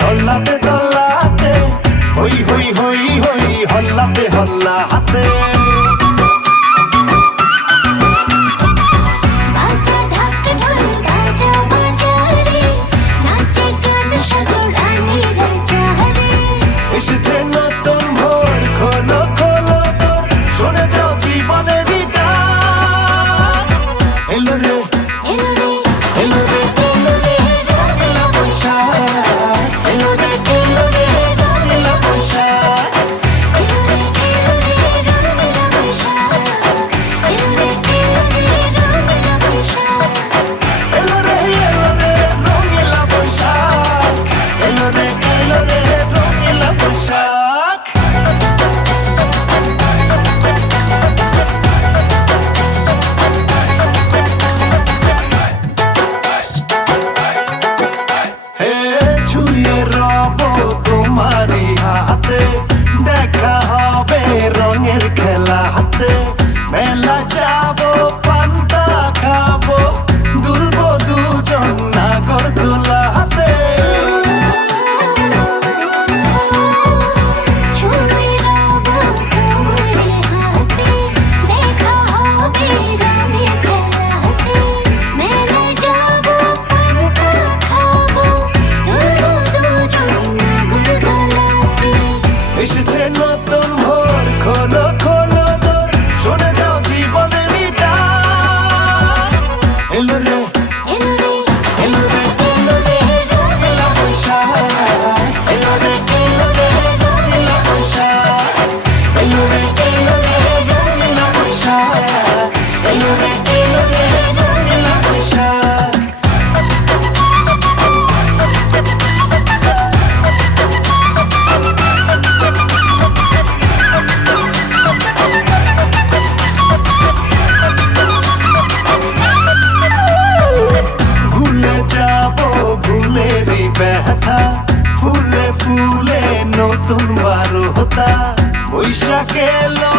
তল্লাতে তল্লাতে হই হই হই হই হল্লাতে হল্লাতে বাজা ঢাক ঢোল বাজা বাজা রে নাচে গান সাজো রানী রাজা রে এসেছে নতুন ভোর খোলো খোলো তোর শুনে যাও জীবনের ডাক এলো রে এলো রে এলো রে এলো রে রঙিলা বৈশাখ এলো রে এলো রে রঙিলা বৈশাখ এলো রে রঙিলা বৈশাখ এলো রে রঙিলা বৈশাখ এলো রে রঙিলা বৈশাখ এলো রে রঙিলা বৈশাখ হে ছুঁয়ে রব তোমারই হাতে দেখা হবে রঙের খেলা হাতে মেলা যাবো পান্তা খাবো দুলবো দুজন নাগরদোলা হাতে ছুঁয়ে রব তোমারে হাতে দেখা হবে রঙের খেলাতে মেলা যাবো পান্তা খাবো দুলবো দুজন নাগরদোলাতে এসেছে নতুন ভোর খোলো খোলো তোর শুনে যাও জীবনের ডাক এলো রে এলো রে এলো রে রঙিলা বৈশাখ এলো রে রঙিলা বৈশাখ এলো রে রঙিলা বৈশাখ এলো রে রঙিলা বৈশাখ ভুলে যাবো ভুলেরই ব্যথা ফুলে ফুলে নতুন বারোতা বৈশাখ এলো